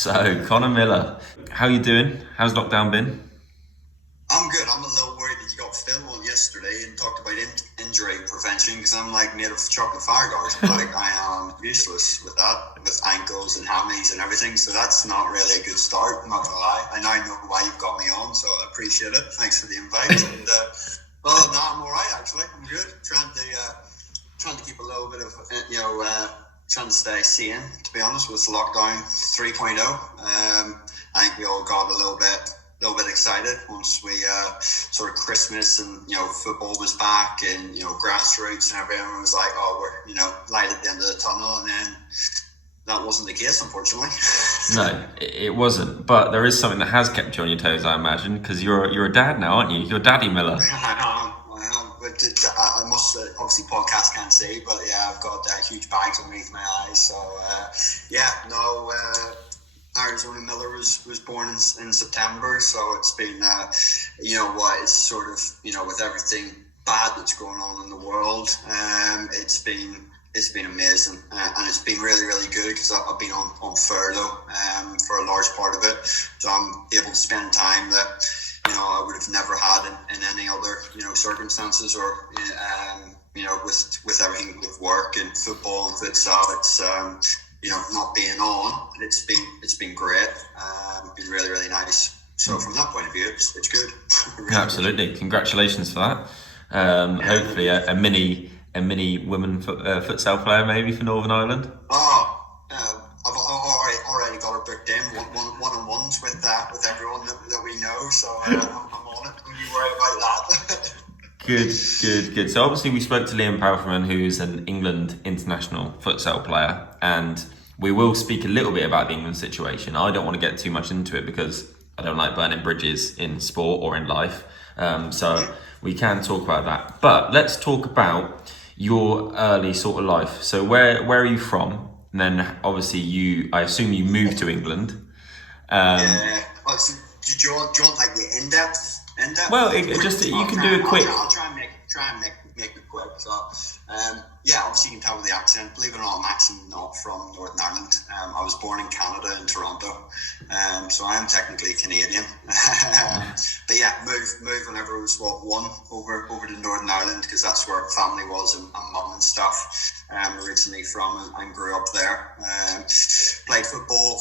So, Connor Miller, how you doing? How's lockdown been? I'm good. I'm a little worried that you got Phil on yesterday and talked about injury prevention because I'm like made of chocolate fireguards. Like I am useless with that, with ankles and hammies and everything. So that's not really a good start. I'm not gonna lie. I now know why you've got me on, so I appreciate it. Thanks for the invite. And other than that, I'm all right actually. I'm good. Trying to keep a little bit of trying to stay sane. To be honest, with lockdown 3.0, I think we all got a little bit excited once we sort of Christmas and football was back and grassroots and everyone was like, oh, we're light at the end of the tunnel, and then that wasn't the case, unfortunately. No, it wasn't. But there is something that has kept you on your toes, I imagine, because you're a dad now, aren't you? You're Daddy Miller. I am. But I must obviously podcast can't see, but yeah, I've got huge bags underneath my eyes. So Arizona Miller was born in September, so it's been it's sort of with everything bad that's going on in the world, it's been amazing, and it's been really, really good because I've been on furlough for a large part of it, so I'm able to spend time that I would have never had in any other circumstances, or with everything with work and football and futsal. It's not being on, it's been great. Been really, really nice. So from that point of view, it's good. Really Absolutely. good. Congratulations for that. Hopefully a mini women futsal player maybe for Northern Ireland. I've already got her booked in one-on-ones with everyone that we know. So I'm on it. Don't you worry about that. Good. So obviously we spoke to Liam Powerman, who's an England international futsal player, and we will speak a little bit about the England situation. I don't want to get too much into it because I don't like burning bridges in sport or in life. So we can talk about that. But let's talk about your early sort of life. So where are you from? And then obviously I assume you moved to England. Yeah. So, do you want like the in-depth? Well, you can do a quick. I'll try and make it quick. So, obviously you can tell with the accent. Believe it or not, I'm actually not from Northern Ireland. I was born in Canada, in Toronto, so I am technically Canadian. But yeah, moved whenever I was one over to Northern Ireland because that's where family was and mum and stuff. Originally from and grew up there. Played football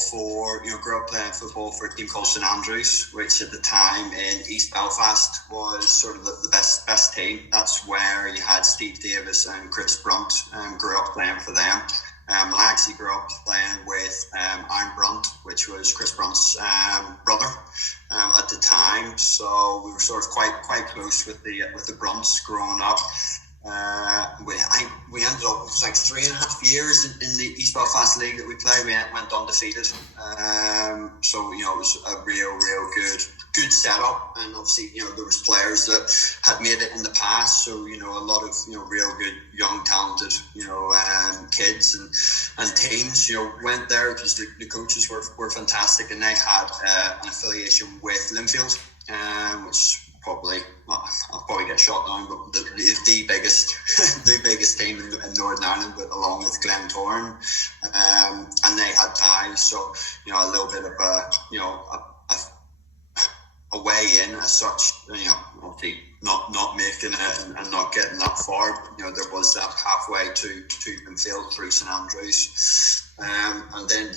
grew up playing football for a team called St Andrews, which at the time in East Belfast was sort of the best team. That's where you had Steve Davis and Chris Brunt. Grew up playing for them. I actually grew up playing with Aaron Brunt, which was Chris Brunt's brother at the time. So we were sort of quite close with the Brunts growing up. We ended up, it was like 3.5 years in the East Belfast League that we played. We went undefeated. So it was a real good setup, and obviously there was players that had made it in the past, so a lot of real good young talented kids and teams went there because the coaches were fantastic, and they had an affiliation with Linfield, which I'll probably get shot down, but the biggest the biggest team in Northern Ireland, but along with Glentoran, and they had ties, so a little bit of a way in as such. Obviously not making it and not getting that far. There was that halfway to Linfield through St Andrews. And then,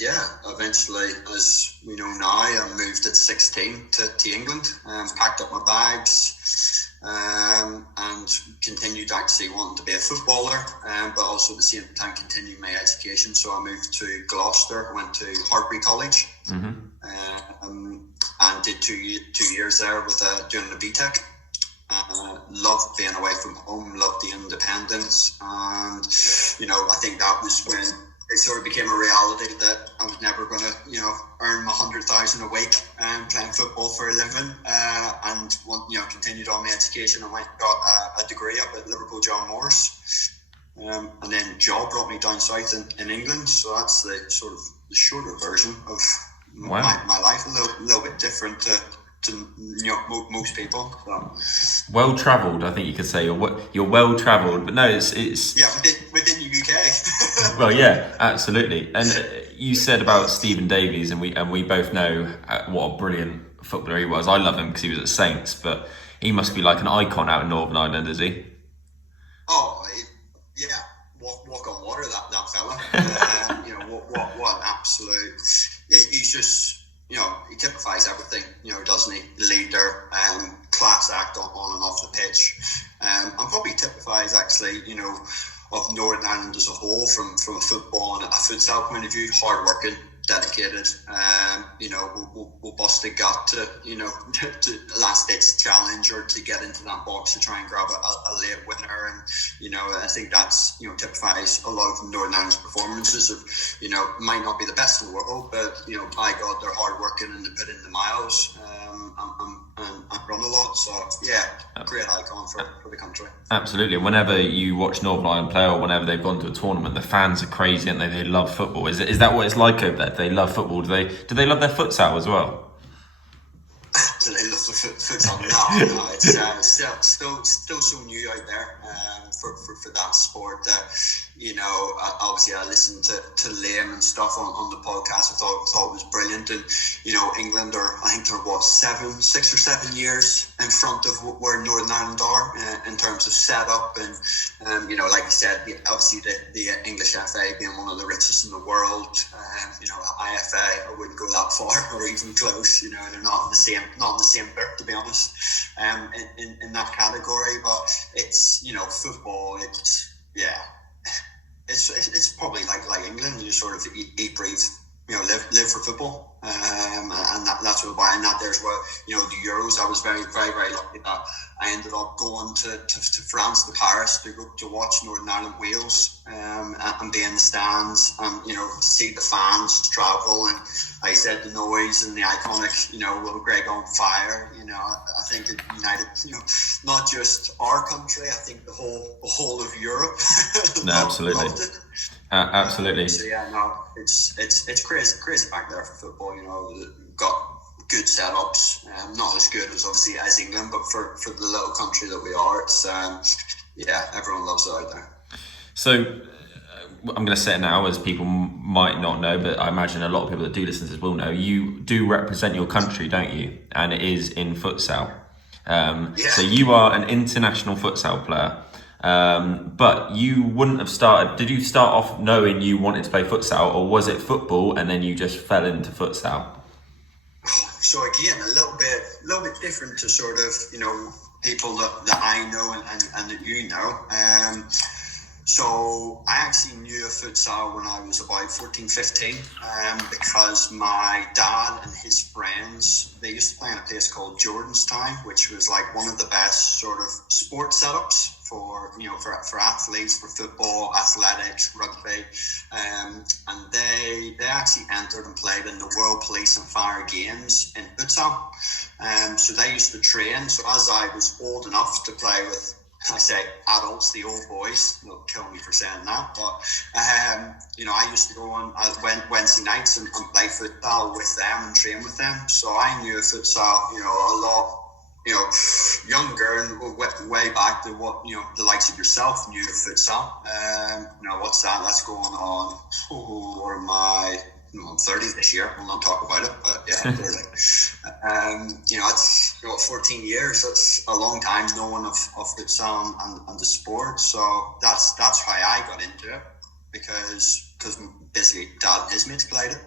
eventually, as we know now, I moved at 16 to England, packed up my bags, and continued actually wanting to be a footballer, but also at the same time continue my education. So I moved to Gloucester, I went to Hartbury College, and did 2 years there with doing the BTEC. Loved being away from home, loved the independence, and I think that was when it sort of became a reality that I was never going to, earn my 100,000 a week playing football for a living, and continued on my education. I went and got a degree up at Liverpool John Moores, and then job brought me down south in England. So that's the sort of the shorter version of my life. A little bit different to most people. So. Well travelled, I think you could say. You're well travelled, but no, it's within the UK. Well, yeah, absolutely. And you said about Stephen Davies, and we both know what a brilliant footballer he was. I love him because he was at Saints, but he must be like an icon out in Northern Ireland, is he? Oh, yeah, walk on water, that fella. What an absolute. He's just, he typifies everything, doesn't he? Leader, class act on and off the pitch. And probably typifies, actually, of Northern Ireland as a whole from a football and a futsal point of view. Hard working, dedicated, we'll bust a gut to to last ditch challenge or to get into that box to try and grab a late winner. And I think that's typifies a lot of Northern Ireland's performances of might not be the best in the world, but by God, they're hard working and they put in the miles and run a lot. So yeah, great icon for the country. Absolutely. Whenever you watch Northern Ireland play, or whenever they've gone to a tournament, the fans are crazy, and they love football. Is that what it's like over there? Do they love football? Do they love their futsal as well? Do they love the futsal? No, it's still so new out there for that sport. Obviously I listened to Liam and stuff on the podcast. I thought it was brilliant. And England are, I think they're 6 or 7 years in front of where Northern Ireland are in terms of setup. And like you said, obviously the English FA being one of the richest in the world. IFA, I wouldn't go that far or even close. They're not in the same bit, to be honest, in that category. But it's football. It's probably like England. You sort of eat, breathe, live for football, and that's why. And that there's where the Euros. I was very, very, very lucky that I ended up going to France, to Paris, to watch Northern Ireland Wales, and be in the stands, and see the fans travel, and like I said, the noise and the iconic little Greg on fire. I think it united not just our country. I think the whole of Europe. No, absolutely. Loved it. Absolutely. So yeah, no, it's crazy back there for football. We've got good setups, not as good as obviously as England, but for the little country that we are, it's everyone loves it out there. So I'm going to say it now, as people might not know, but I imagine a lot of people that do listen to this will know. You do represent your country, don't you? And it is in futsal. So you are an international futsal player. But you wouldn't have started. Did you start off knowing you wanted to play futsal, or was it football and then you just fell into futsal? So again, a little bit different to sort of people that I know and that you know. So I actually knew of futsal when I was about 14, 15, because my dad and his friends, they used to play in a place called Jordanstown, which was like one of the best sort of sport setups for athletes, for football, athletics, rugby, and they actually entered and played in the World Police and Fire Games in futsal. So they used to train. So as I was old enough to play with, I say adults, the old boys, they'll kill me for saying that, but I used to go on Wednesday nights and play futsal with them and train with them. So I knew futsal, a lot, younger and way back to what the likes of yourself knew of futsal. What's that? That's going on. I'm 30 this year. We'll not talk about it, but yeah, I'm 30. It's 14 years. That's a long time knowing of futsal and the sport. So that's how I got into it, because basically Dad and his mates played it,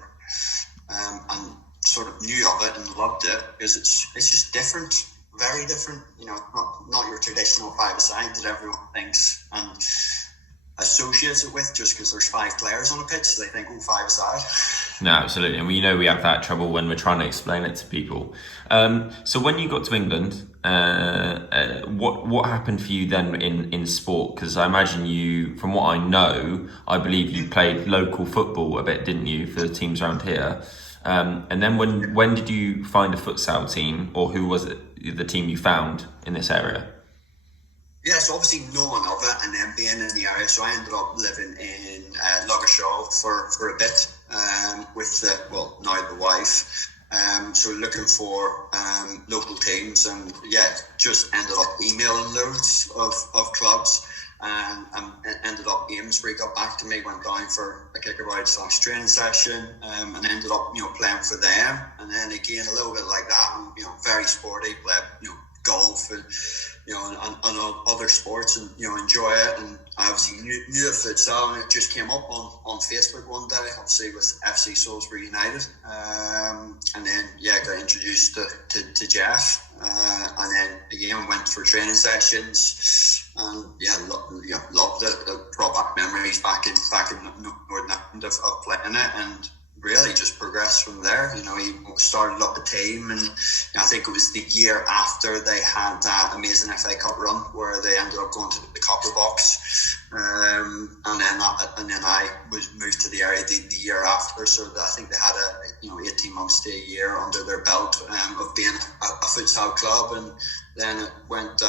and sort of knew of it and loved it, because it's just different, very different. Not your traditional five-a-side that everyone thinks and associates it with, just because there's 5 players on a pitch. They think, five-a-side. No, absolutely. And we have that trouble when we're trying to explain it to people. So when you got to England, what happened for you then in sport? Because I imagine you, from what I know, I believe you played local football a bit, didn't you, for the teams around here? And then when did you find a futsal team, or who was it, the team you found in this area? Yeah, so obviously knowing of it and then being in the area, so I ended up living in Luggershaw for a bit with now the wife. So looking for local teams, and just ended up emailing loads of clubs. and ended up Amesbury got back to me, went down for a kickabout/training session, and ended up playing for them. And then again a little bit like that, and very sporty, played golf and and other sports, and enjoy it. And I obviously knew of futsal, and it just came up on Facebook one day, obviously with FC Salisbury United, and then got introduced to Jeff, and then again went for training sessions, and loved it. It brought back memories back in Northern Ireland of playing it, and really just progressed from there. He started up the team, and I think it was the year after they had that amazing FA Cup run where they ended up going to the Copper Box, and then I was moved to the area the year after. So I think they had a 18 months to a year under their belt of being a futsal club, and then it went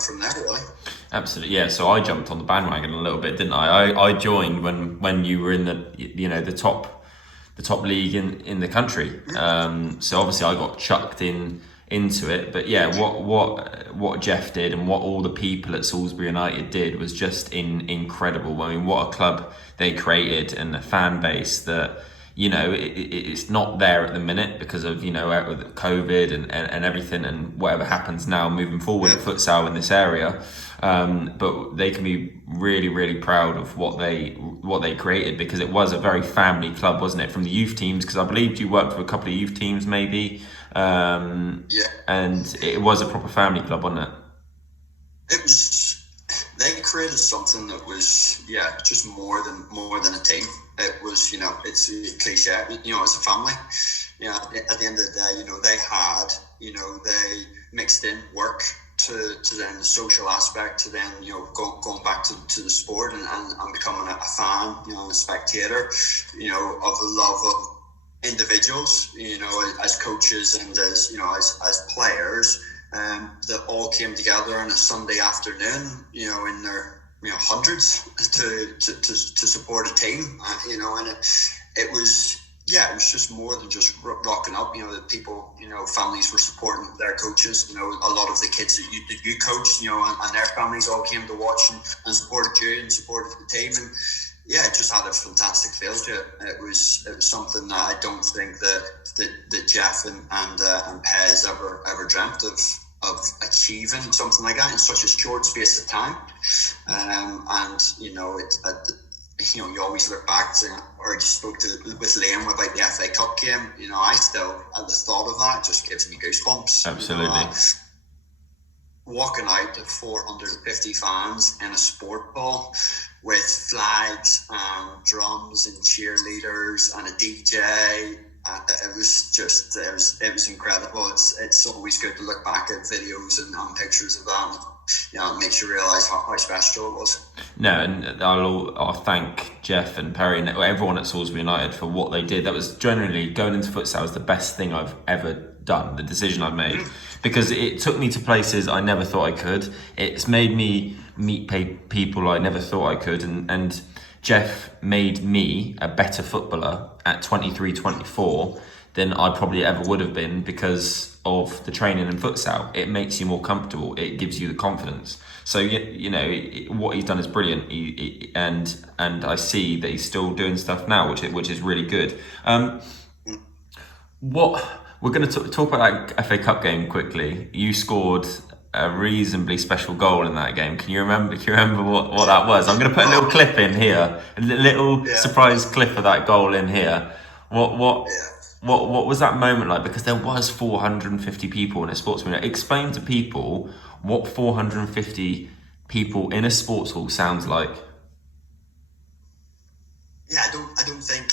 from there, really. Absolutely, yeah. So I jumped on the bandwagon a little bit, didn't I? I joined when you were in the top league in the country. So obviously I got chucked into it. But yeah, what Jeff did and what all the people at Salisbury United did was just incredible. I mean, what a club they created, and a fan base that it's not there at the minute because of COVID and everything, and whatever happens now moving forward at futsal in this area. But they can be really, really proud of what they created, because it was a very family club, wasn't it? From the youth teams, because I believe you worked with a couple of youth teams, maybe. And it was a proper family club, wasn't it? It was. They created something that was just more than a team. It was it's a cliche. It's a family. At the end of the day, they had they mixed in work to then the social aspect, to then going back to the sport and becoming a fan, a spectator, of the love of individuals, as coaches and as players, that all came together on a Sunday afternoon, in their hundreds to support a team, and it was. Yeah, it was just more than just rocking up. The people, families were supporting their coaches. A lot of the kids that you coached, and their families all came to watch and supported you and supported the team. And it just had a fantastic feel to it. It was something that I don't think that Jeff and Pez ever dreamt of achieving something like that in such a short space of time. You always look back to, or you spoke with Liam about the FA Cup game. I still, at the thought of that, just gives me goosebumps. Absolutely. Walking out to 450 fans in a sport ball with flags and drums and cheerleaders and a DJ. It was incredible. It's always good to look back at videos and pictures of that. It makes you realise how special it was. No, and I'll thank Jeff and Perry and everyone at Salisbury United for what they did. That was generally, going into futsal was the best thing I've ever done, the decision I've made, because it took me to places I never thought I could. It's made me meet people I never thought I could, and Jeff made me a better footballer at 23, 24 than I probably ever would have been, because of the training in futsal. It makes you more comfortable. It gives you the confidence. So what he's done is brilliant. And I see that he's still doing stuff now, which is really good. What we're going to talk about that FA Cup game quickly. You scored a reasonably special goal in that game. Can you remember what that was? I'm going to put a little clip in here, a little surprise clip of that goal in here. What was that moment like? Because there was 450 people in a sports arena. Explain to people what 450 people in a sports hall sounds like. I don't think.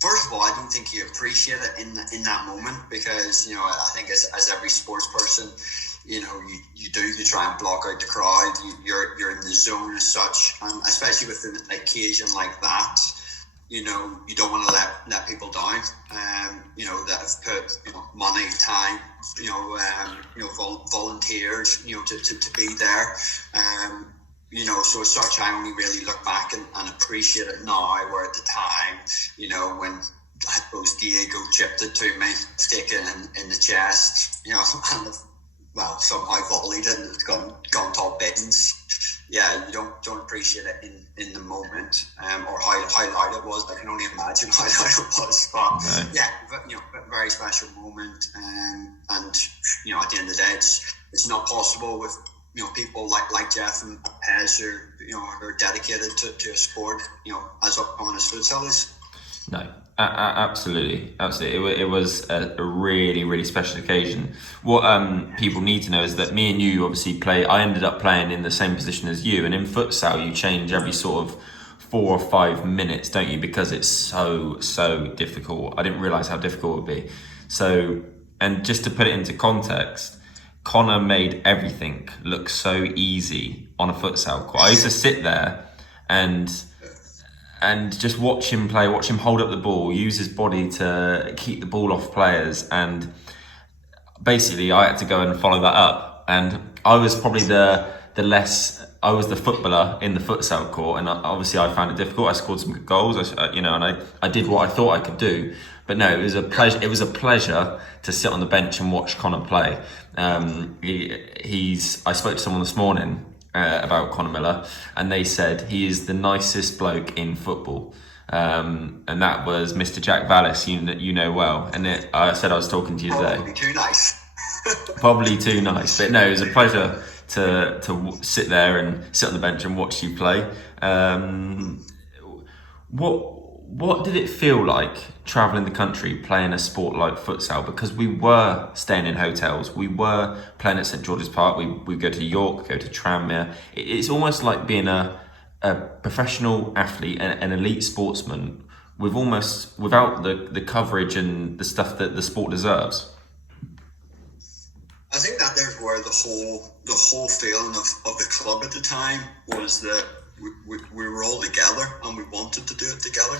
First of all, I don't think you appreciate it in that moment, because I think as every sports person, you try and block out the crowd. You're in the zone as such, and especially with an occasion like that. You don't want to let people down. That have put money, time, volunteers, to be there. So as such, I only really look back and appreciate it now. Where at the time, when I suppose Diego chipped it to me, stick it in the chest, and well, somehow volleyed and it's gone top bins. Yeah, you don't appreciate it in the moment, or how loud it was. I can only imagine how loud it was. But No. yeah, very special moment. And at the end of the day, it's not possible with people like Jeff and Pez who are dedicated to a sport as upcoming as futsal is. No, absolutely. It was a really, really special occasion. What people need to know is that me and you obviously I ended up playing in the same position as you, and in futsal you change every sort of 4 or 5 minutes, don't you? Because it's so difficult. I didn't realise how difficult it would be. So, and just to put it into context, Connor made everything look so easy on a futsal court. I used to sit there and just watch him play, watch him hold up the ball, use his body to keep the ball off players, and basically I had to go and follow that up. And I was probably I was the footballer in the futsal court, and obviously I found it difficult. I scored some good goals, and I did what I thought I could do. But no, it was a pleasure. It was a pleasure to sit on the bench and watch Connor play. I spoke to someone this morning about Conor Miller, and they said he is the nicest bloke in football, and that was Mr. Jack Vallis, you know well. And I said I was talking to you today. Probably too nice. Probably too nice, but no, it was a pleasure to sit there and sit on the bench and watch you play. What did it feel like travelling the country playing a sport like futsal? Because we were staying in hotels, we were playing at St George's Park, we go to York, go to Tranmere. It's almost like being a professional athlete, an elite sportsman, without the coverage and the stuff that the sport deserves. I think that there's where the whole feeling of the club at the time was that we were all together and we wanted to do it together.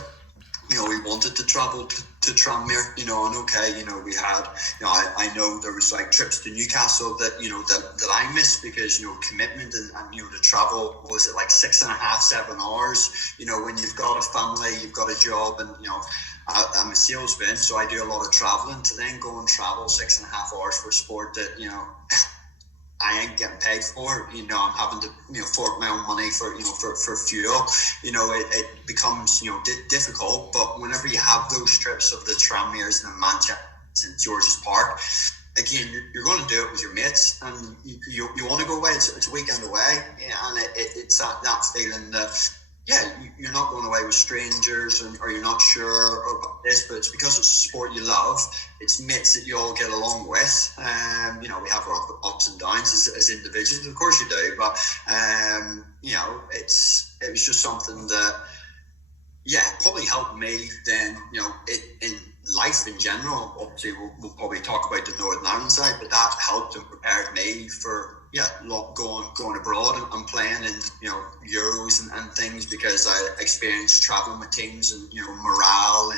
We wanted to travel to Tranmere, and okay, we had, I know there was like trips to Newcastle that, that I missed because, commitment and the travel, was it like 6.5, 7 hours, when you've got a family, you've got a job, and, I'm a salesman, so I do a lot of traveling to then go and travel 6.5 hours for sport that, I ain't getting paid for. I'm having to fork my own money for for fuel. It becomes difficult. But whenever you have those trips of the Tranmeres and the Manchester, St George's Park, again, you're going to do it with your mates, and you want to go away. It's a weekend away, and it's that feeling that. Yeah, you're not going away with strangers, or you're not sure about this, but it's because it's a sport you love. It's mates that you all get along with. We have our ups and downs as individuals, of course you do, but it was just something that, probably helped me then, in life in general. Obviously, we'll probably talk about the Northern Ireland side, but that helped and prepared me for going abroad and playing in Euros and things, because I experienced traveling with teams and morale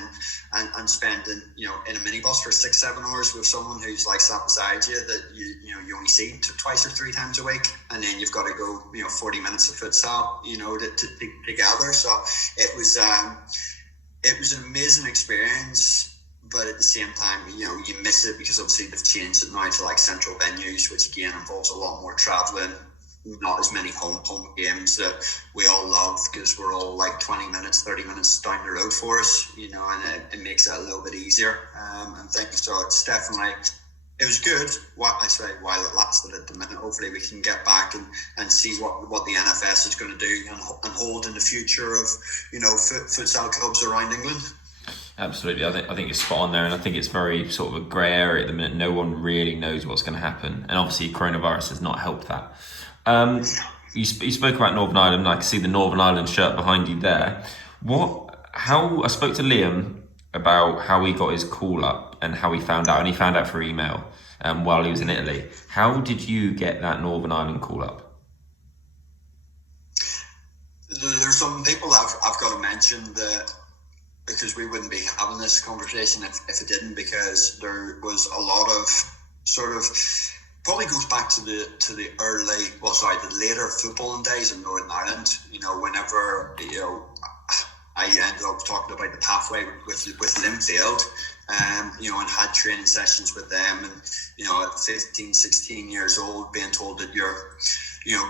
and spending in a minibus for 6-7 hours with someone who's like sat beside you that you only see twice or 3 times a week, and then you've got to go 40 minutes of futsal together. So it was an amazing experience. But at the same time, you miss it because obviously they've changed it now to like central venues, which again involves a lot more travelling, not as many home games that we all love, because we're all like 20 minutes, 30 minutes down the road for us, and it makes it a little bit easier and things. So it's definitely, it was good. While it lasted at the minute, hopefully we can get back and see what the NFS is going to do and hold in the future of futsal clubs around England. Absolutely, I think it's spot on there, and I think it's very sort of a grey area at the minute. No one really knows what's going to happen, and obviously coronavirus has not helped that. You spoke about Northern Ireland. I can see the Northern Ireland shirt behind you there. I spoke to Liam about how he got his call up and how he found out, and he found out through email while he was in Italy. How did you get that Northern Ireland call up? There's some people I've got to mention that, because we wouldn't be having this conversation if it didn't, because there was a lot of sort of, probably goes back to the later footballing days in Northern Ireland. Whenever I ended up talking about the pathway with Linfield, and had training sessions with them. And, at 15, 16 years old, being told that you're,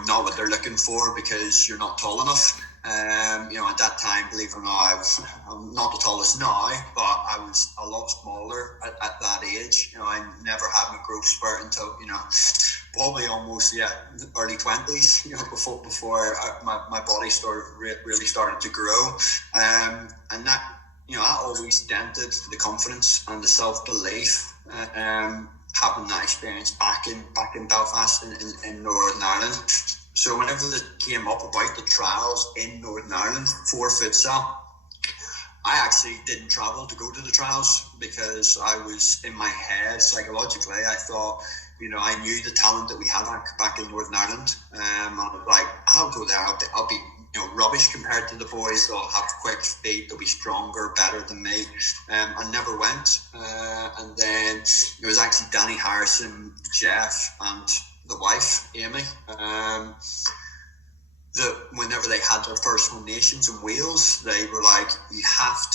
not what they're looking for because you're not tall enough. At that time, believe it or not, I'm not the tallest now, but I was a lot smaller at that age. I never had my growth spurt until, probably almost, early 20s, before my body really started to grow. And that, that always dented the confidence and the self-belief. Having that experience back in Belfast in Northern Ireland. So whenever it came up about the trials in Northern Ireland for futsal, I actually didn't travel to go to the trials because I was in my head psychologically. I thought, I knew the talent that we had back in Northern Ireland. I was like, I'll go there. I'll be rubbish compared to the boys. They'll have quick feet. They'll be stronger, better than me. I never went. And then it was actually Danny Harrison, Jeff, and the wife, Amy, that whenever they had their first Home Nations in Wales, they were like, you have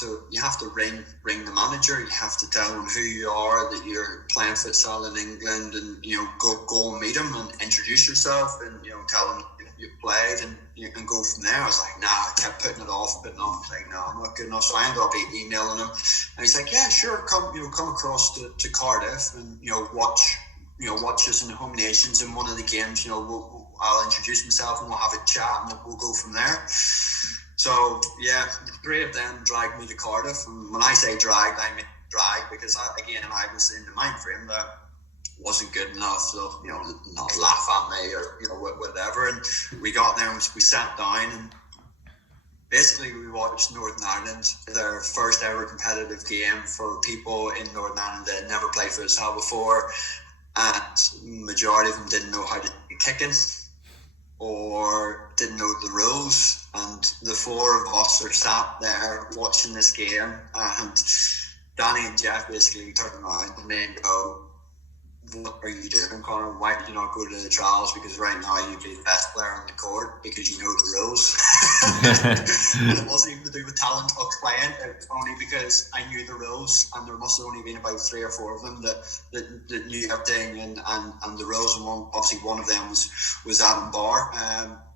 to ring the manager, you have to tell him who you are, that you're playing futsal in England, and go and meet him and introduce yourself, and tell him you played, and you can go from there. I was like, nah, I kept putting it off. I was like, no, I'm not good enough. So I ended up emailing him, and he's like, yeah, sure, come across to Cardiff and watch us in the Home Nations in one of the games. I'll introduce myself and we'll have a chat and we'll go from there. So the three of them dragged me to Cardiff, and when I say dragged, I mean dragged, because I was in the mind frame that wasn't good enough, so not laugh at me or whatever. And we got there and we sat down, and basically we watched Northern Ireland, their first ever competitive game for people in Northern Ireland that had never played futsal before, and majority of them didn't know how to be kicking or didn't know the rules. And the four of us are sat there watching this game, and Danny and Jeff basically turn around and then go, what are you doing, Connor? Why did you not go to the trials? Because right now you'd be the best player on the court because you know the rules. And it wasn't even to do with talent of playing, it was only because I knew the rules, and there must have only been about 3 or 4 of them that knew everything and the rules. And obviously one of them was Adam Barr,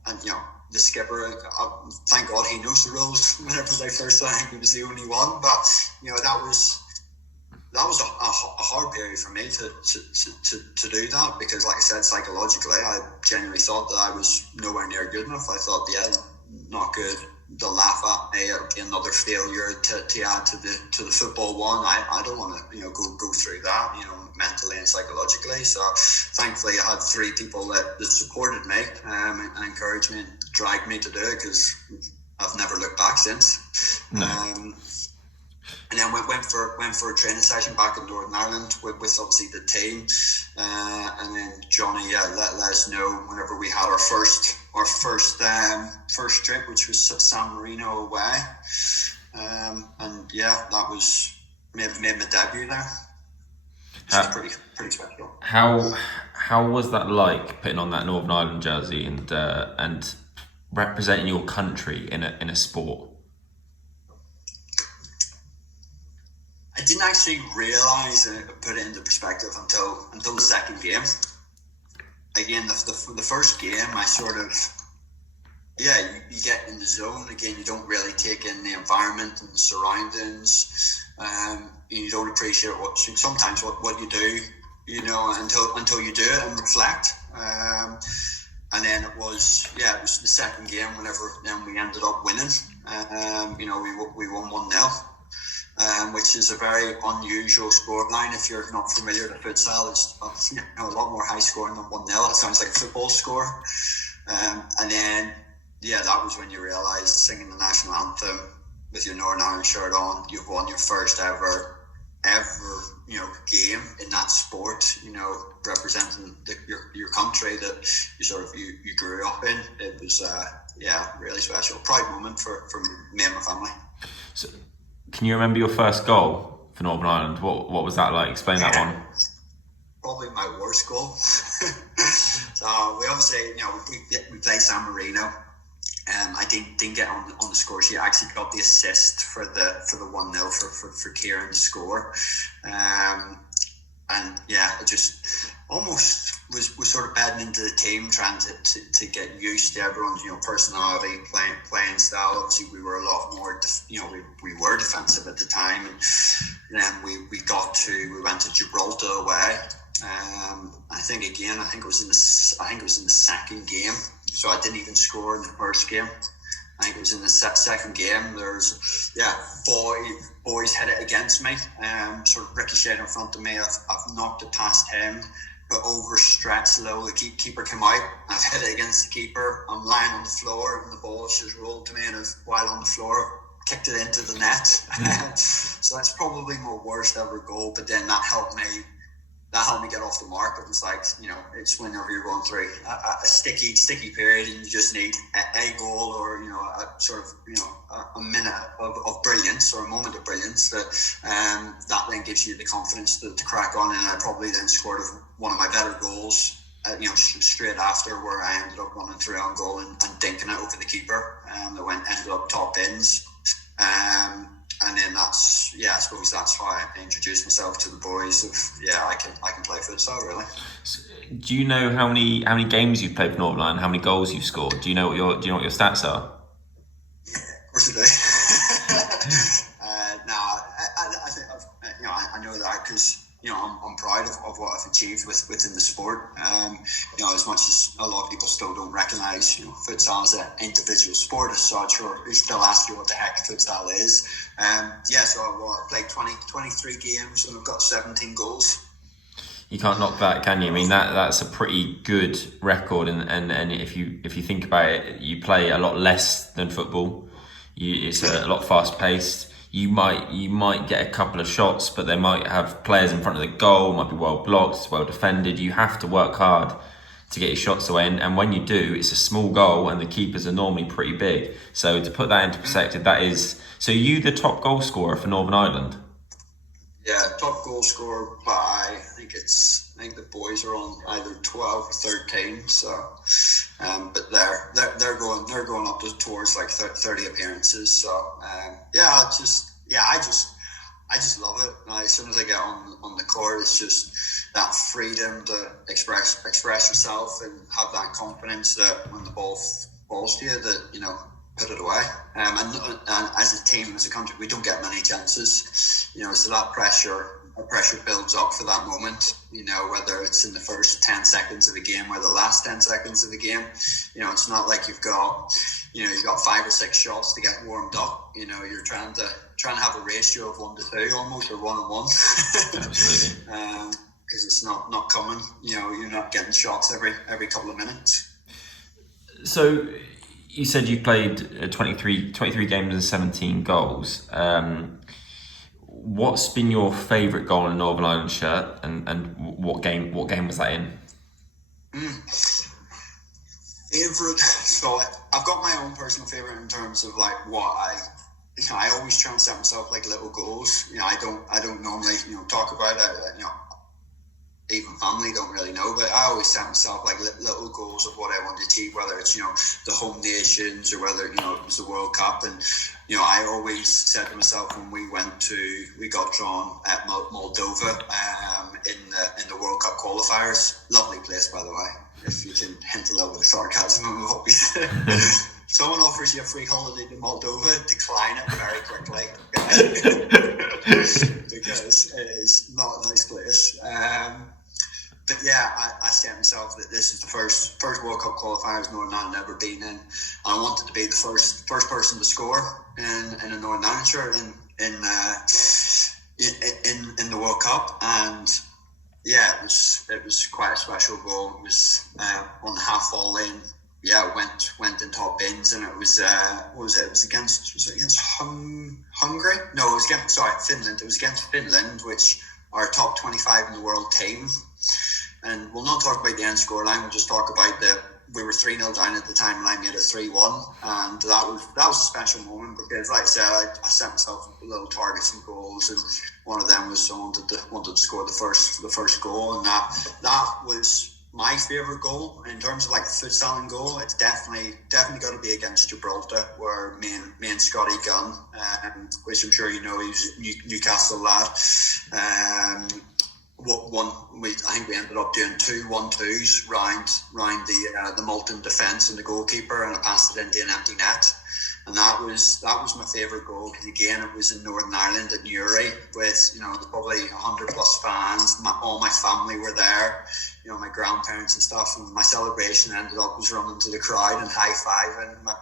and the skipper, thank God he knows the rules. Whenever they first time, he was the only one, but that was a hard period for me to do that, because, like I said, psychologically, I genuinely thought that I was nowhere near good enough. I thought, not good. They'll laugh at me. It'll be another failure to add to the football one. I don't want to go through that mentally and psychologically. So thankfully, I had 3 people that supported me and encouraged me and dragged me to do it, because I've never looked back since. No. And then went for a training session back in Northern Ireland with obviously the team, and then Johnny let us know whenever we had our first trip, which was San Marino away, and that was made my debut there. Which is pretty special. How was that like, putting on that Northern Ireland jersey and representing your country in a sport? I didn't actually realise and put it into perspective until the second game. Again, the first game, I sort of, you get in the zone. Again, you don't really take in the environment and the surroundings. You don't appreciate sometimes what you do, until you do it and reflect. And then it was the second game. Then we ended up winning. We won 1-0. Which is a very unusual scoreline. If you're not familiar with futsal, it's a lot more high scoring than 1-0. It sounds like a football score. And then, that was when you realise, singing the national anthem with your Northern Ireland shirt on, you've won your first ever game in that sport. Representing your country that you grew up in. It was really special, proud moment for me and my family. So, can you remember your first goal for Northern Ireland? What was that like? Explain that one. Probably my worst goal. So we obviously, we played San Marino, I didn't get on the score sheet. I actually got the assist for the 1-0 for Kieran to score. And yeah, I just almost was sort of bedding into the team, trying to get used to everyone's personality, playing style. Obviously, we were a lot more we were defensive at the time, and then we went to Gibraltar away. I think it was in the second game, so I didn't even score in the first game. I think it was in the second game. There's boys hit it against me, sort of ricocheted in front of me. I've knocked it past him, but overstretched low. The keeper came out. I've hit it against the keeper. I'm lying on the floor, and the ball just rolled to me, and while on the floor, kicked it into the net. So that's probably my worst ever goal. But then that helped me get off the mark. It was like, it's whenever you're going through a sticky period and you just need a goal or, a sort of, a minute of brilliance or a moment of brilliance that then gives you the confidence to crack on. And I probably then scored one of my better goals, straight after, where I ended up running through on goal and dinking it over the keeper. That ended up top bins. And then I suppose that's how I introduced myself to the boys I can play futsal, really. So, do you know how many games you've played for Northern Ireland, how many goals you've scored? Do you know what your stats are? Yeah, of course I do. I think I know that because I'm proud of what I've achieved within the sport. As much as a lot of people still don't recognise, futsal as an individual sport as such, or they still ask you what the heck futsal is. So I played 23 games and I've got 17 goals. You can't knock that, can you? I mean, that's a pretty good record, and if you think about it, you play a lot less than football. It's a lot fast paced. You might get a couple of shots, but they might have players in front of the goal, might be well blocked, well defended. You have to work hard to get your shots away, and when you do, it's a small goal, and the keepers are normally pretty big. So to put that into perspective, that is. So you the top goal scorer for Northern Ireland? Yeah, top goal scorer by I think the boys are on either 12 or 13. So, but they're going up towards like 30 appearances. So, I just love it. As soon as I get on the court, it's just that freedom to express yourself and have that confidence that when the ball falls to you, that put it away. And as a team, as a country, we don't get many chances. So that pressure builds up for that moment. Whether it's in the first 10 seconds of a game or the last 10 seconds of a game. It's not like you've got 5 or 6 shots to get warmed up. You're trying to have a ratio of 1 to 2 almost, or 1 on 1. Absolutely. Because it's not coming. You're not getting shots every couple of minutes. So you said you played 23 games and 17 goals. What's been your favourite goal in a Northern Ireland shirt, and what game was that in? Favourite. So I've got my own personal favourite in terms of like what I always try and set myself like little goals. I don't normally talk about it. Even family don't really know, but I always set myself like little goals of what I want to achieve, whether it's the home nations or whether it was the World Cup. And I always said to myself when we got drawn at Moldova in the World Cup qualifiers. Lovely place, by the way, if you can hint a little bit of sarcasm in what we said. Someone offers you a free holiday to Moldova, decline it very quickly. Because it is not a nice place. But yeah, I set myself that this is the first World Cup qualifiers Northern Ireland ever been in. I wanted to be the first person to score in a Northern Ireland shirt in the World Cup, and yeah, it was quite a special goal. It was on the half volley, and yeah, went in top bins, and it was what was it? It was against Hungary? No, it was against Finland. It was against Finland, which are top 25 in the world team. And we'll not talk about the end scoreline. We'll just talk about we were 3-0 down at the time, and I made it 3-1, and that was a special moment because, like I said, I set myself little targets and goals, and one of them was I wanted to score the first goal, and that was my favourite goal in terms of like a futsaling goal, it's definitely got to be against Gibraltar, where me and Scotty Gunn, which I'm sure you know, he was a Newcastle lad. I think we ended up doing 2 1-2s round the Molten defence and the goalkeeper, and I passed it into an empty net. And that was my favourite goal, because again, it was in Northern Ireland at Newry with, you know, probably 100 plus fans. All my family were there, you know, my grandparents and stuff. And my celebration ended up was running to the crowd and high fiving my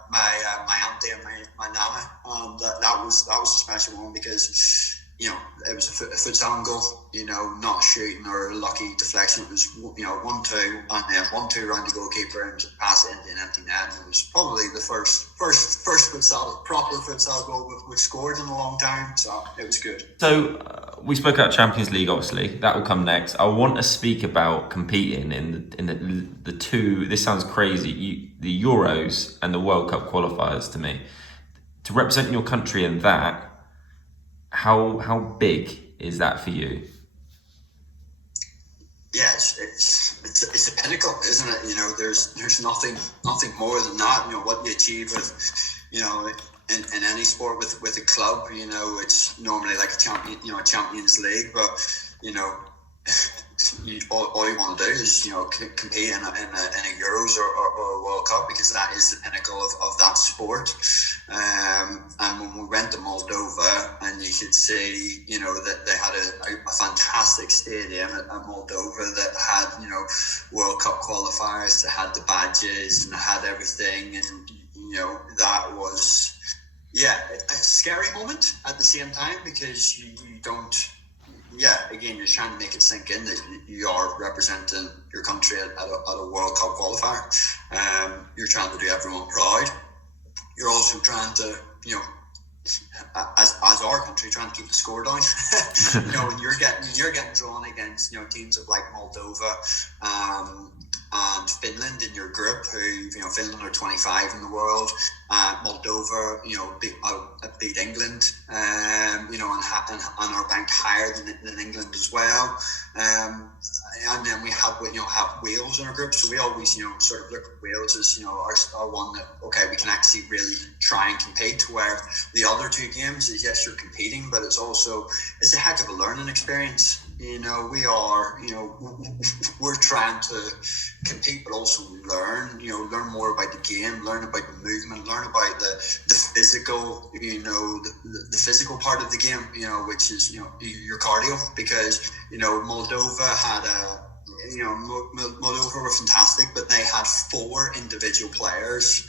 auntie and my nana. And that was a special one, because, you know, it was a futsal goal, you know, not shooting or a lucky deflection. It was, you know, 1-2 and then 1-2 around the goalkeeper and pass it into an empty net. And it was probably the first proper futsal goal we've scored in a long time. So it was good. So we spoke about Champions League, obviously. That will come next. I want to speak about competing in the two. This sounds crazy. The Euros and the World Cup qualifiers to me. To represent your country in that. How big is that for you? Yeah, it's a pinnacle, isn't it? You know, there's nothing more than that. You know, what you achieve with, you know, in any sport with a club, you know, it's normally like a Champions League, but you know, all you want to do is, you know, compete in a Euros or a World Cup, because that is the pinnacle of that sport. And when we went to Moldova, and you could see, you know, that they had a fantastic stadium at Moldova that had, you know, World Cup qualifiers, that had the badges and had everything, and you know, that was, yeah, a scary moment at the same time, because you don't. Yeah, again, you're trying to make it sink in that you are representing your country at a World Cup qualifier. You're trying to do everyone proud. You're also trying to, you know, as our country, trying to keep the score down. You know, when you're getting drawn against, you know, teams of like Moldova, and Finland in your group, who, you know, Finland are 25 in the world. Moldova, you know, beat England, you know, and are ranked higher than England as well. And then we have Wales in our group, so we always, you know, sort of look at Wales as, you know, our one that, okay, we can actually really try and compete, to where the other two games is, yes, you're competing, but it's a heck of a learning experience. You know, we're trying to compete, but also learn more about the game, learn about the movement, learn about the physical, you know, the physical part of the game, you know, which is, you know, your cardio, because, you know, Moldova were fantastic, but they had 4 individual players.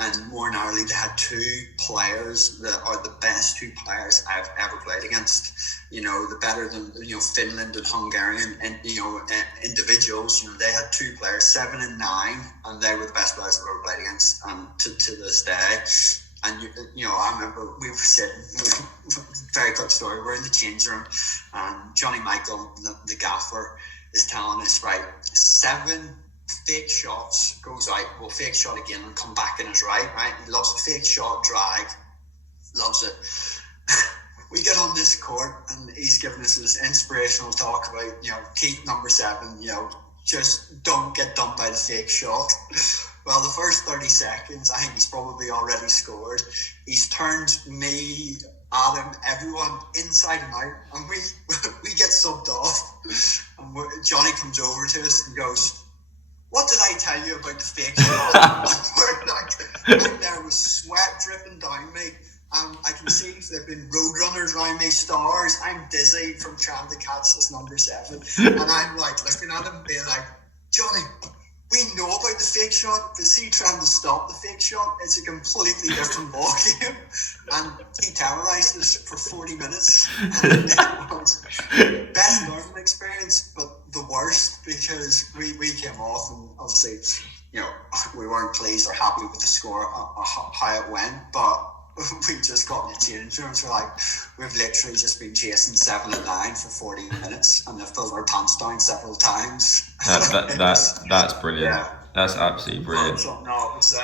And more narrowly, they had 2 players that are the best 2 players I've ever played against. You know, the better than, you know, Finland and Hungarian, and, you know, individuals. You know, they had 2 players, 7 and 9, and they were the best players I've ever played against, to this day. And you know, I remember we were sitting. Very quick story. We're in the change room, and Johnny Michael, the gaffer, is telling us, right, 7 fake shots, goes out, we'll fake shot again and come back in his right. He loves the fake shot, drag, loves it. We get on this court, and he's giving us this inspirational talk about, you know, keep number 7, you know, just don't get dumped by the fake shot. Well, the first 30 seconds, I think he's probably already scored. He's turned me, Adam, everyone inside and out, and we get subbed off. And Johnny comes over to us and goes, "What did I tell you about the fake shot?" I'm there with sweat dripping down me. I can see there've been roadrunners around me, stars. I'm dizzy from trying to catch this number 7. And I'm like looking at him being like, "Johnny, we know about the fake shot, but see, trying to stop the fake shot, it's a completely different ball game." And he terrorised us for 40 minutes. And it was best learning experience, but the worst, because we came off, and obviously, you know, we weren't pleased or happy with the score, how it went, but we just got in the change room. So like, we've literally just been chasing 7 and 9 for 40 minutes, and they've filled our pants down several times. That's brilliant. Yeah. That's absolutely brilliant. So, no, it was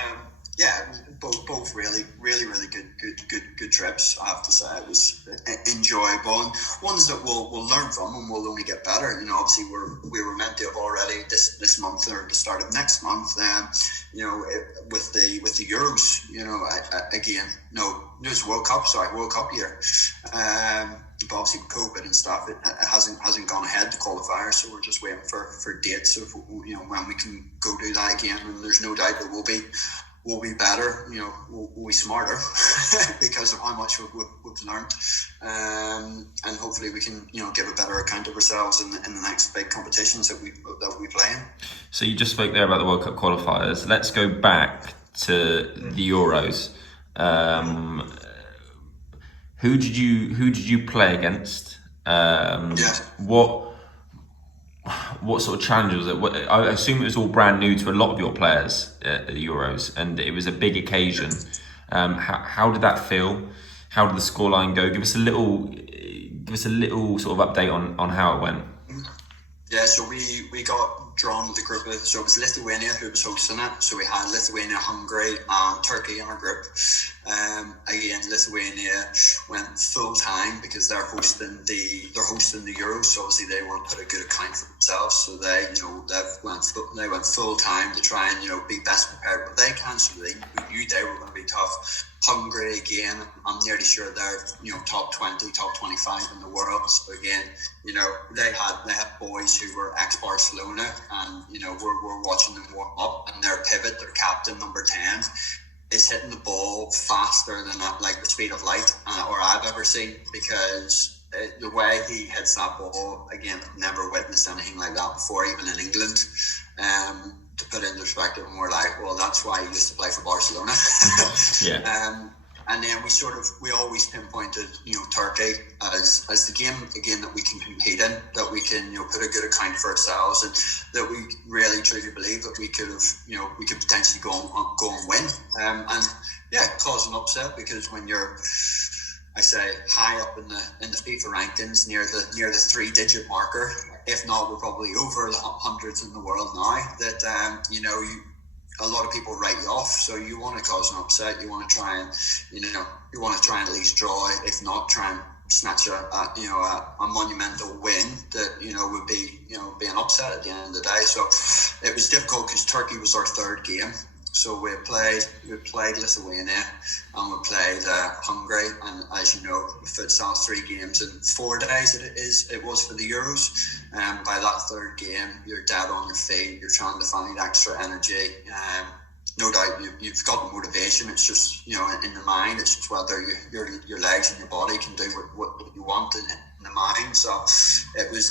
both really good trips. I have to say it was enjoyable, and ones that we'll learn from and we'll only get better. You know, obviously we were meant to have already this month or the start of next month. You know, with the Euros. You know, again, no, it's World Cup year. But obviously with COVID and stuff, it hasn't gone ahead to qualifier, so we're just waiting for dates of, you know, when we can go do that again. And there's no doubt that we'll be better, you know, we'll be smarter because of how much we've learned, and hopefully we can, you know, give a better account of ourselves in the next big competitions that we play in. So you just spoke there about the World Cup qualifiers. Let's go back to the Euros. Who did you play against? What sort of challenge was it? I assume it was all brand new to a lot of your players at the Euros, and it was a big occasion. How did that feel? How did the scoreline go? Give us a little sort of update on how it went. Yeah, so we got drawn with the group of, so it was Lithuania who was hosting it. So we had Lithuania, Hungary, and Turkey in our group. Again, Lithuania went full time because they're hosting the Euros. So obviously they want to put a good account for themselves. So they, you know, they went full time to try and, you know, be best prepared what they can. So we knew they were going to be tough. Hungary, again, I'm nearly sure they're, you know, top 20, top 25 in the world. So again, you know, they had boys who were ex-Barcelona, and, you know, we're watching them warm up, and their pivot, their captain, number 10, is hitting the ball faster than like the speed of light or I've ever seen, because the way he hits that ball, again, I've never witnessed anything like that before, even in England. To put it into perspective, and we're like, well, that's why he used to play for Barcelona. Yeah. And then we always pinpointed, you know, Turkey as the game again that we can compete in, that we can, you know, put a good account for ourselves, and that we really truly believe that we could have, you know, we could potentially go and win. And yeah, cause an upset, because when you're, I say, high up in the FIFA rankings, near the 3-digit marker, if not, we're probably over the hundreds in the world now, that you know, a lot of people write you off. So you want to cause an upset. You want to try and, you know, at least draw, if not try and snatch a monumental win that, you know, would be, you know, be an upset at the end of the day. So it was difficult because Turkey was our third game. So we played Lithuania, and we played Hungary, and as you know, futsal 3 games in 4 days. It was for the Euros. By that third game, you're dead on your feet. You're trying to find extra energy. No doubt you've got the motivation. It's just, you know, in the mind. It's just whether your legs and your body can do what you want in the mind. So it was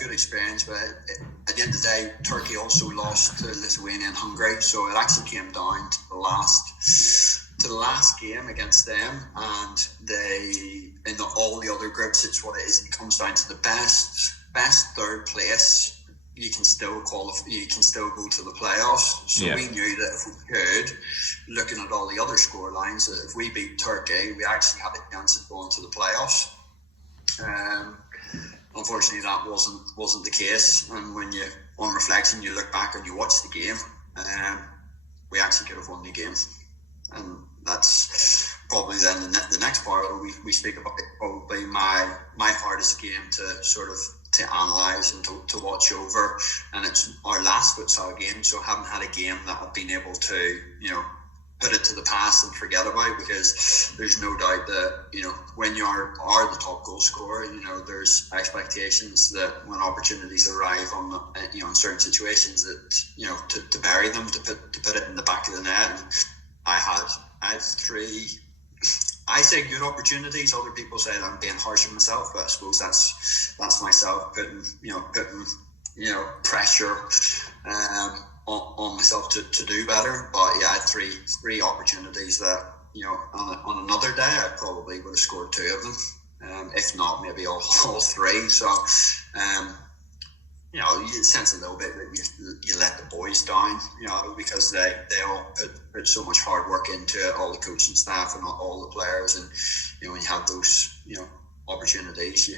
good experience. But at the end of the day, Turkey also lost to Lithuania and Hungary, so it actually came down to the last game against them, and all the other groups, it's what it is. It comes down to the best third place. You can still qualify. You can still go to the playoffs. So we knew that if we could, looking at all the other score lines, that if we beat Turkey, we actually had a chance of going to the playoffs. Unfortunately, that wasn't the case. And when you, on reflection, you look back and you watch the game, we actually could have won the game. And that's probably then the next part we speak about, probably my hardest game to analyse and to watch over. And it's our last futsal game, so I haven't had a game that I've been able to, you know, put it to the past and forget about, because there's no doubt that, you know, when you are the top goal scorer, you know, there's expectations that when opportunities arrive on, you know, in certain situations, that, you know, to bury them, to put it in the back of the net. And I had 3, I say good opportunities. Other people say that I'm being harsh on myself, but I suppose that's myself putting pressure on myself to do better. But yeah, I had three opportunities that, you know, on another day I probably would have scored 2 of them, if not maybe all 3. So you know, you sense a little bit that you let the boys down, you know, because they all put so much hard work into it, all the coaching staff and all the players. And, you know, when you have those, you know, opportunities,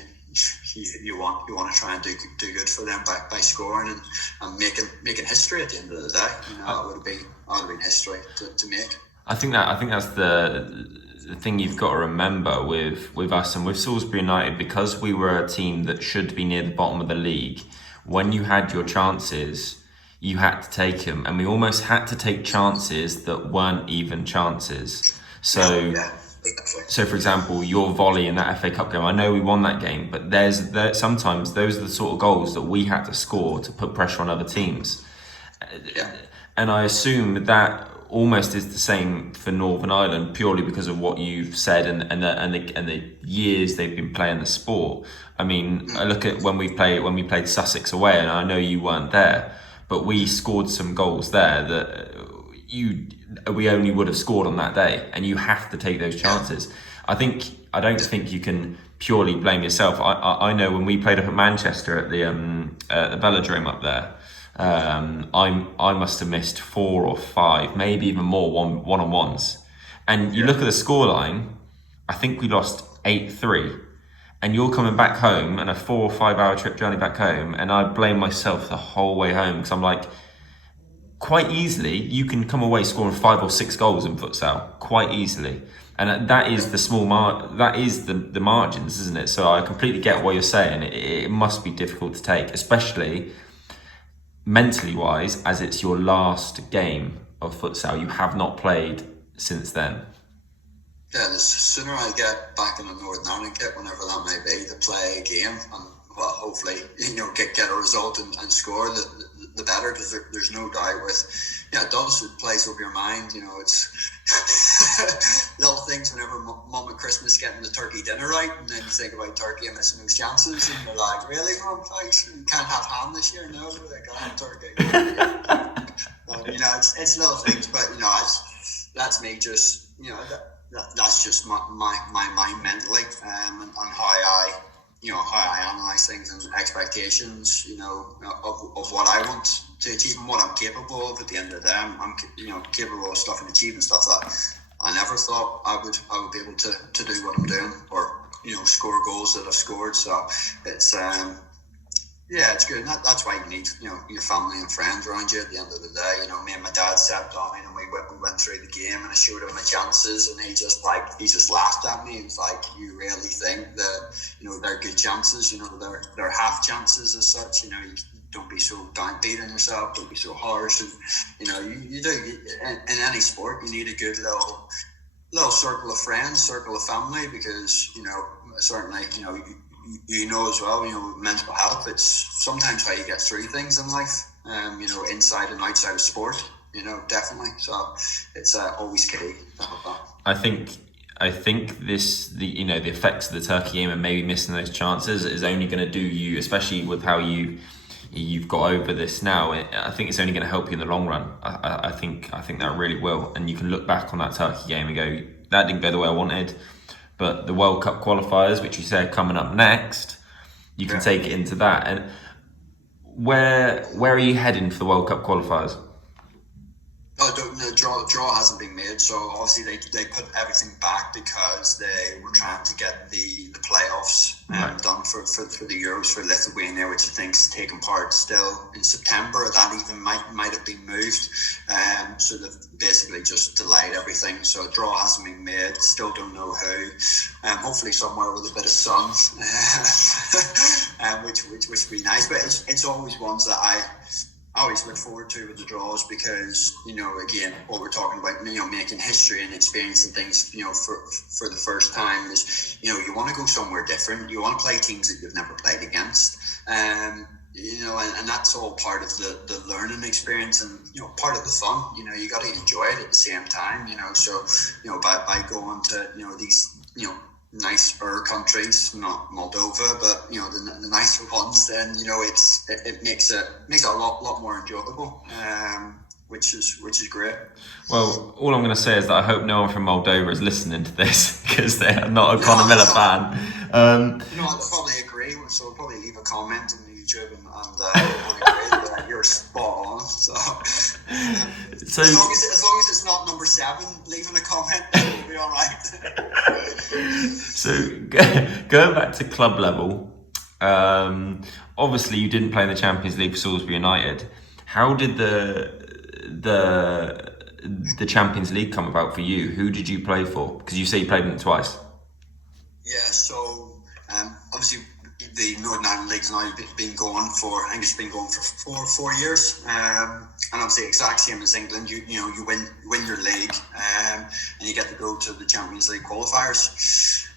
you want to try and do good for them by scoring and making history at the end of the day. You know, that would have been history to make. I think that's the thing you've got to remember with us and with Salisbury United, because we were a team that should be near the bottom of the league. When you had your chances, you had to take them, and we almost had to take chances that weren't even chances. So. Yeah. Exactly. So, for example, your volley in that FA Cup game, I know we won that game, but sometimes those are the sort of goals that we had to score to put pressure on other teams. Yeah. And I assume that almost is the same for Northern Ireland, purely because of what you've said and the years they've been playing the sport. I mean, I look at when we played Sussex away, and I know you weren't there, but we scored some goals there that we only would have scored on that day, and you have to take those chances. I don't think you can purely blame yourself. I know when we played up at Manchester at the Velodrome up there, I must have missed 4 or 5, maybe even more one-on-ones. And you look at the scoreline, I think we lost 8-3. And you're coming back home and a 4 or 5 hour trip journey back home, and I blame myself the whole way home, because I'm like, quite easily you can come away scoring 5 or 6 goals in futsal quite easily, and that is the margins, isn't it? So I completely get what you're saying. It must be difficult to take, especially mentally wise, as it's your last game of futsal. You have not played since then. Yeah, the sooner I get back in the Northern Ireland kit, whenever that may be, to play a game and, well, hopefully, get a result and score, the better, because there's no doubt it does, it plays over your mind. It's little things whenever mum at Christmas getting the turkey dinner right, and then you think about turkey and missing those chances, and you're like, really, mum, thanks, you can't have ham this year? No, they gotta have turkey. It's little things, but that's me just, that's just my mind mentally, and how I analyse things and expectations, of what I want to achieve and what I'm capable of. At the end of the day, I'm capable of stuff and achieving stuff that I never thought I would be able to do what I'm doing, or score goals that I've scored. So it's it's good. And that's why you need your family and friends around you. At the end of the day, me and my dad sat down and we went through the game, and I showed him my chances, and he just laughed at me. He was like, "You really think that they're good chances? They're half chances as such. You don't be so downbeat on yourself. Don't be so harsh." And you do in any sport. You need a good little circle of friends, circle of family, because certainly as well, mental health, it's sometimes how you get through things in life, inside and outside of sport, definitely. So it's always key to have that. I think the effects of the Turkey game and maybe missing those chances is only going to do you, especially with how you've got over this now. I think it's only going to help you in the long run. I think that really will, and you can look back on that Turkey game and go, that didn't go the way I wanted. But the World Cup qualifiers, which you say are coming up next, you can take it into that. And where are you heading for the World Cup qualifiers? The draw hasn't been made, so obviously they put everything back because they were trying to get the playoffs done for the Euros for Lithuania, which I think is taking part still in September. That even might have been moved, so they've basically just delayed everything. So draw hasn't been made. Still don't know who. Hopefully somewhere with a bit of sun, which would be nice. But it's always ones that I always look forward to with the draws, because again, what we're talking about, making history and experiencing things for the first time is you want to go somewhere different. You want to play teams that you've never played against, and that's all part of the learning experience and part of the fun. You got to enjoy it at the same time. So by going to these nicer countries, not Moldova, but the nicer ones, then it makes it a lot more enjoyable, which is great. Well, all I'm going to say is that I hope no one from Moldova is listening to this, because they are not a Conor Miller fan. I'd probably agree. So I'll probably leave a comment on YouTube and agree that you're spot on. So as long as it's not number 7, leaving a comment, it'll be all right. So going back to club level, obviously you didn't play in the Champions League for Salisbury United. How did the the Champions League come about for you? Who did you play for? Because you say you played in it twice. Yeah, so obviously the Northern Ireland League's now been going for, I think it's been going for four years, and obviously exact same as England. You win your league, and you get to go to the Champions League qualifiers.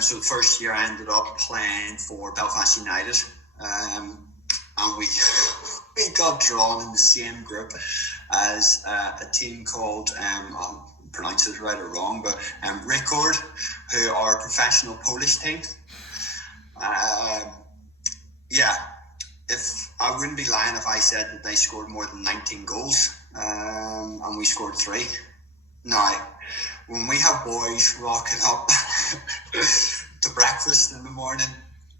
So the first year I ended up playing for Belfast United, and we we got drawn in the same group as a team called I'll pronounce it right or wrong, but Record, who are a professional Polish team. Yeah, if I wouldn't be lying if I said that they scored more than 19 goals, and we scored 3. Now, when we have boys rocking up to breakfast in the morning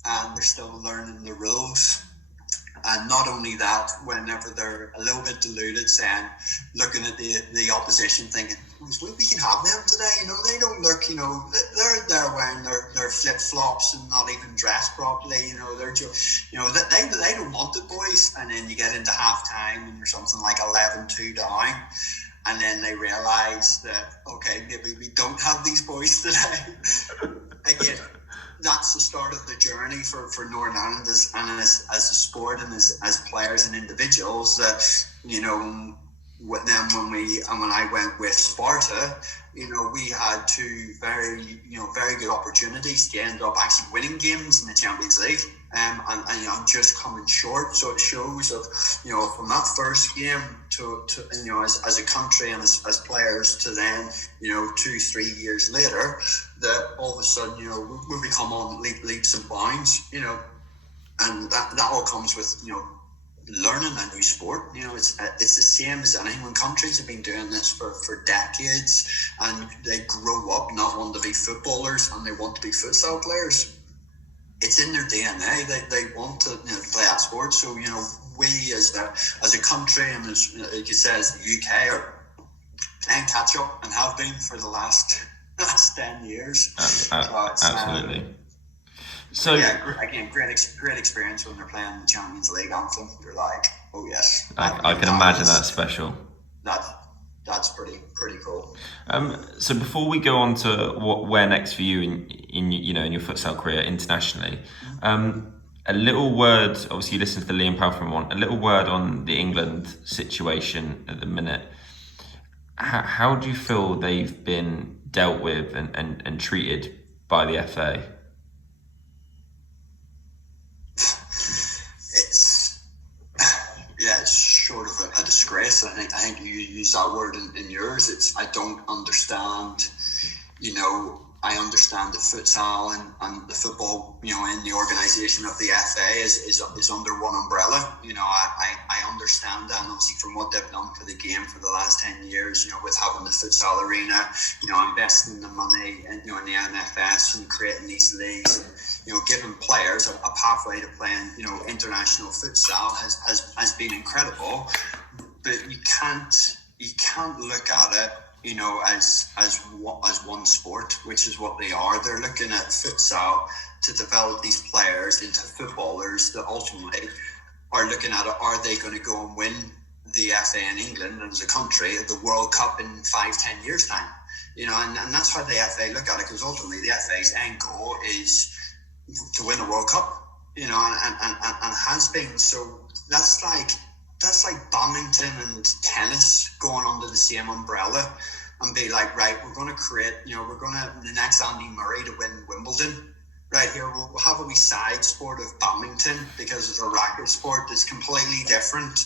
and they're still learning the rules, and not only that, whenever they're a little bit deluded, saying, looking at the opposition, thinking, we can have them today. They don't look, they're wearing their flip flops and not even dressed properly. They're just, they don't want it, boys. And then you get into half time and you're something like 11-2 down. And then they realise that, okay, maybe we don't have these boys today. Again, that's the start of the journey for Northern Ireland as a sport and as players and individuals. When I went with Sparta, we had 2 very good opportunities to end up actually winning games in the Champions League. And I'm just coming short. So it shows of, from that first game to as a country and as players to then, 2-3 years later, that all of a sudden, we become on leaps and bounds, and that all comes with, learning a new sport. It's the same as anything. When countries have been doing this for decades and they grow up not wanting to be footballers and they want to be futsal players, it's in their DNA. They want to play that sport. So we as a country and as you say as the UK are playing catch up and have been for the last 10 years. Absolutely. So yeah, again, great experience when they're playing the Champions League anthem. You're like, oh yes. I can imagine that's special. That's pretty cool. So before we go on to where next for you in your futsal career internationally, a little word. Obviously, you listen to the Liam Palfrey one. A little word on the England situation at the minute. How do you feel they've been dealt with and treated by the FA? It's sort of a disgrace. I think you use that word in yours. I don't understand. I understand the futsal and the football, in the organisation of the FA is under one umbrella. I understand that, and obviously from what they've done for the game for the last 10 years, with having the futsal arena, investing the money in the NFS and creating these leagues, and, giving players a pathway to playing, international futsal has been incredible. But you can't look at it, as one sport, which is what they are. They're looking at futsal to develop these players into footballers that ultimately are looking at it, are they going to go and win the FA in England and as a country the World Cup in 5-10 years time? And that's how the FA look at it, because ultimately the FA's end goal is to win a World Cup, and has been. So that's like badminton and tennis going under the same umbrella and be like, right, we're going to create, the next Andy Murray to win Wimbledon. Right here, we'll have a wee side sport of badminton because it's a racket sport that's completely different.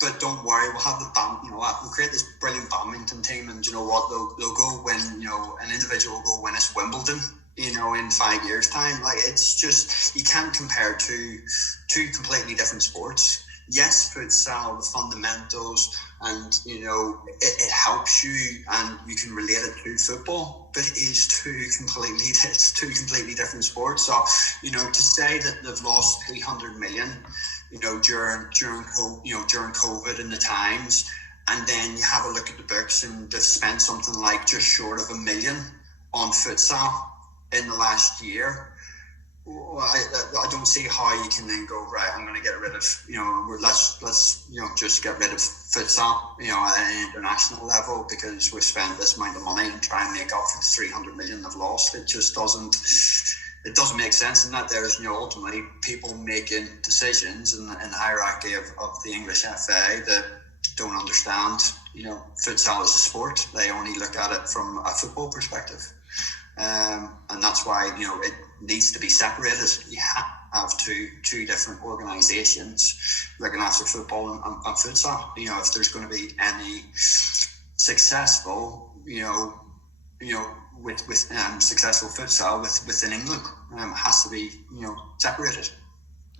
But don't worry, we'll have we'll create this brilliant badminton team, and you know what? They'll go win. An individual will go win us Wimbledon. In 5 years' time. Like, it's just, you can't compare two completely different sports. Yes, futsal, the fundamentals, and it helps you, and you can relate it to football. But it is two completely different sports. So, to say that they've lost 300 million, during COVID and the times, and then you have a look at the books and they've spent something like just short of $1 million on futsal in the last year. Well, I don't see how you can then go, right, I'm going to get rid of, let's just get rid of futsal, at an international level, because we've spent this amount of money and try and make up for the 300 million they've lost. It just doesn't make sense. And that there's, ultimately people making decisions in the hierarchy of the English FA that don't understand, futsal as a sport. They only look at it from a football perspective. And that's why, it needs to be separated. You have two different organisations looking after football and futsal. If there's going to be any successful, with successful futsal within England, has to be, separated.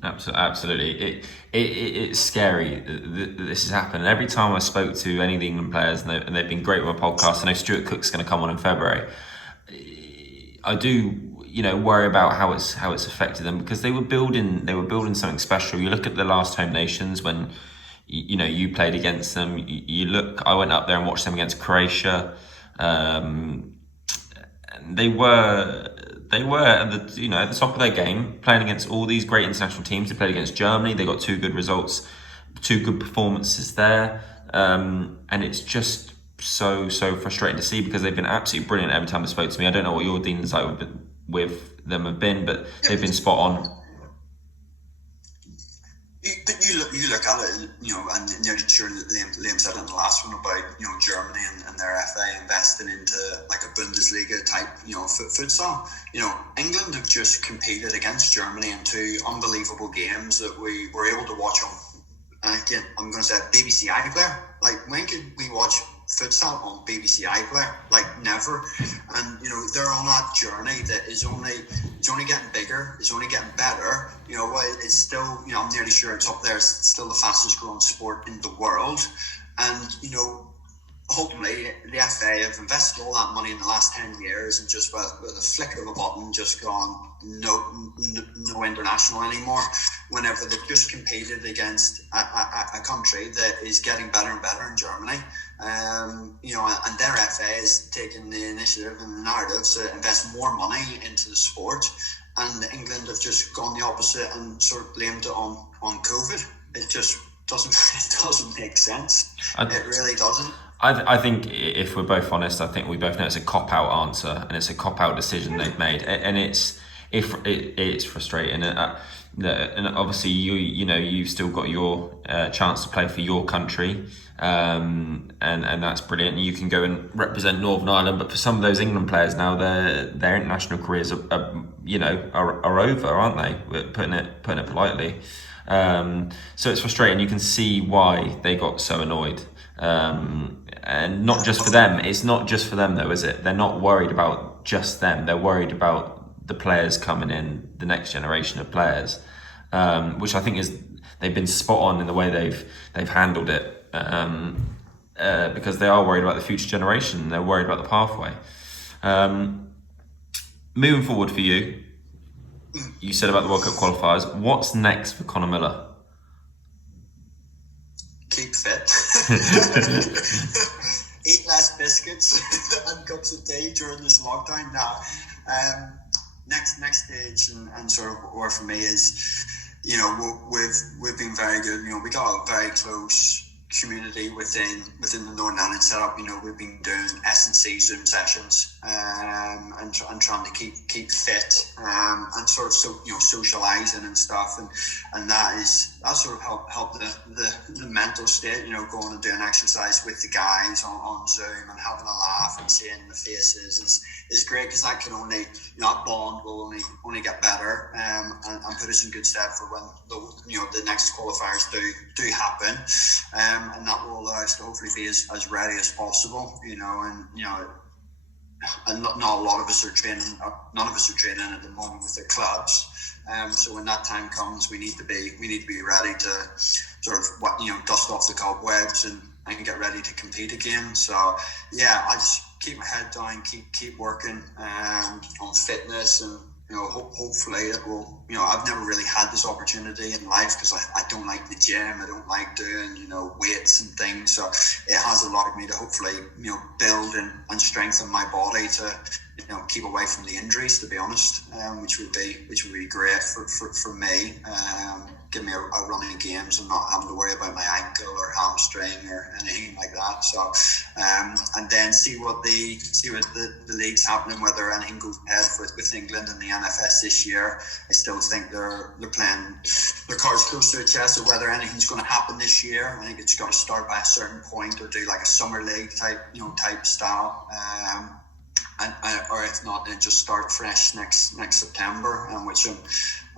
Absolutely. It's scary that this has happened. Every time I spoke to any of the England players, and they've been great with my podcast. I know Stuart Cook's going to come on in February. I do, worry about how it's affected them, because they were building something special. You look at the last home nations when you played against them. I went up there and watched them against Croatia. They were at the top of their game, playing against all these great international teams. They played against Germany. They got 2 good results, 2 good performances there, and it's just so frustrating to see, because they've been absolutely brilliant every time they spoke to me. I don't know what your dealings with them have been, but they've been spot on. But you look at it, and sure Liam said in the last one about Germany and their FA investing into like a Bundesliga type futsal. England have just competed against Germany in 2 unbelievable games that we were able to watch on. Again, I'm going to say BBC iPlayer. Like, when could we watch futsal on BBC iPlayer? Like, never. And they're on that journey that is only getting bigger, it's only getting better. It's still, I'm nearly sure it's up there, it's still the fastest growing sport in the world. And ultimately the FA have invested all that money in the last 10 years, and just with a flick of a button just gone no international anymore, whenever they've just competed against a country that is getting better and better in Germany. And their FA is taking the initiative and the narrative to invest more money into the sport, and England have just gone the opposite and sort of blamed it on COVID. It just doesn't make sense. It really doesn't. I think, if we're both honest, I think we both know it's a cop-out answer, and it's a cop-out decision they've made, and it's frustrating. And obviously you've still got your chance to play for your country, and that's brilliant. You can go and represent Northern Ireland, but for some of those England players now, their international careers are over, aren't they? We're putting it politely. So it's frustrating. You can see why they got so annoyed. And not just for them. It's not just for them though, is it? They're not worried about just them. They're worried about the players coming in, the next generation of players, which I think they've been spot on in the way they've handled it, because they are worried about the future generation. They're worried about the pathway. Moving forward for you, you said about the World Cup qualifiers. What's next for Conor Miller? Keep fit. Eat less biscuits and cups of tea during this lockdown now. Next stage and sort of where for me is, we've been very good. We got a very close community within the Northern Ireland setup. We've been doing S&C Zoom sessions, and trying to keep fit, and sort of socializing and stuff, and that sort of helped the mental state. Going and doing exercise with the guys on Zoom and having a laugh and seeing the faces is great, because that can only, that bond will only get better, and put us in good stead for when the next qualifiers do happen, and that will allow us to hopefully be as ready as possible. And not a lot of us are training. None of us are training at the moment with their clubs. So when that time comes, we need to be ready to sort of dust off the cobwebs and get ready to compete again. So yeah, I just keep my head down, keep working on fitness, and hopefully it will. I've never really had this opportunity in life because I don't like the gym. I don't like doing weights and things. So it has allowed me to hopefully build and strengthen my body to keep away from the injuries. To be honest, which would be great for me. Give me a run in games and not having to worry about my ankle or hamstring or anything like that. So, and then see what the league's happening, whether anything goes ahead with England and the NFS this year. I still think they're playing their cards close to their chest of whether anything's going to happen this year. I think it's got to start by a certain point or do like a summer league type style. Or if not, then just start fresh next September, which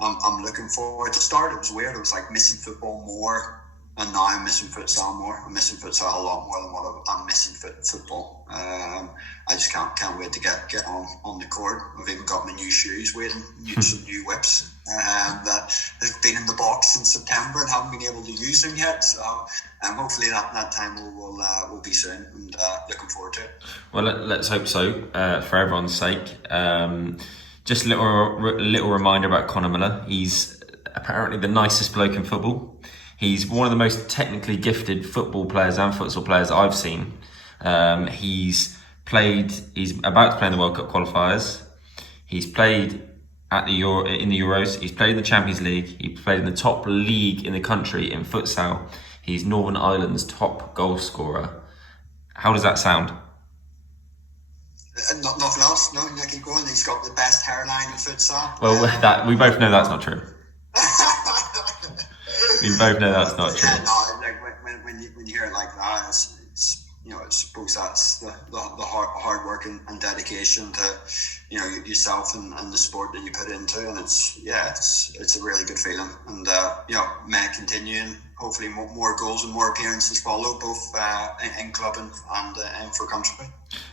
I'm looking forward to. Start, it was weird. It was like missing football more, and now I'm missing futsal more. I'm missing futsal a lot more than what I'm missing football. I just can't wait to get on the court. I've even got my new shoes waiting, some new whips that have been in the box since September and haven't been able to use them yet. So hopefully that time will be soon, and looking forward to it. Well, let's hope so, for everyone's sake. Just a little reminder about Conor Miller. He's apparently the nicest bloke in football. He's one of the most technically gifted football players and futsal players I've seen. He's about to play in the World Cup qualifiers. He's played in the Euros. He's played in the Champions League. He played in the top league in the country in futsal. He's Northern Ireland's top goal scorer. How does that sound? Nothing else. No, I keep going. He's got the best hairline in futsal. Well, we both know that's not true. We both know that's not true. Yeah, no, like when you hear it like that, it's I suppose that's the hard work and dedication to yourself and the sport that you put into, and it's a really good feeling, and may it continue, and hopefully more goals and more appearances follow, both in club and for country.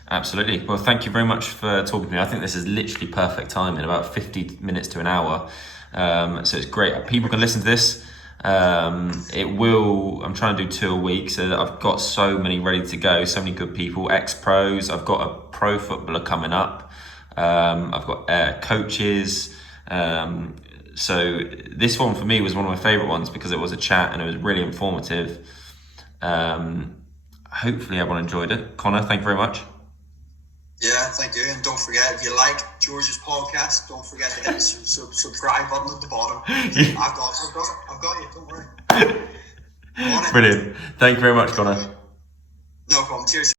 Absolutely. Well, thank you very much for talking to me. I think this is literally perfect time, in about 50 minutes to an hour. So it's great. People can listen to this. I'm trying to do 2 a week, so I've got so many ready to go, so many good people, ex-pros. I've got a pro footballer coming up. I've got coaches. So this one for me was one of my favourite ones because it was a chat and it was really informative. Hopefully everyone enjoyed it. Conor, thank you very much. Yeah, thank you. And don't forget, if you like George's podcast, don't forget to hit the subscribe button at the bottom. I've got you. Don't worry. Brilliant. Thank you very much, Conor. No problem. Cheers.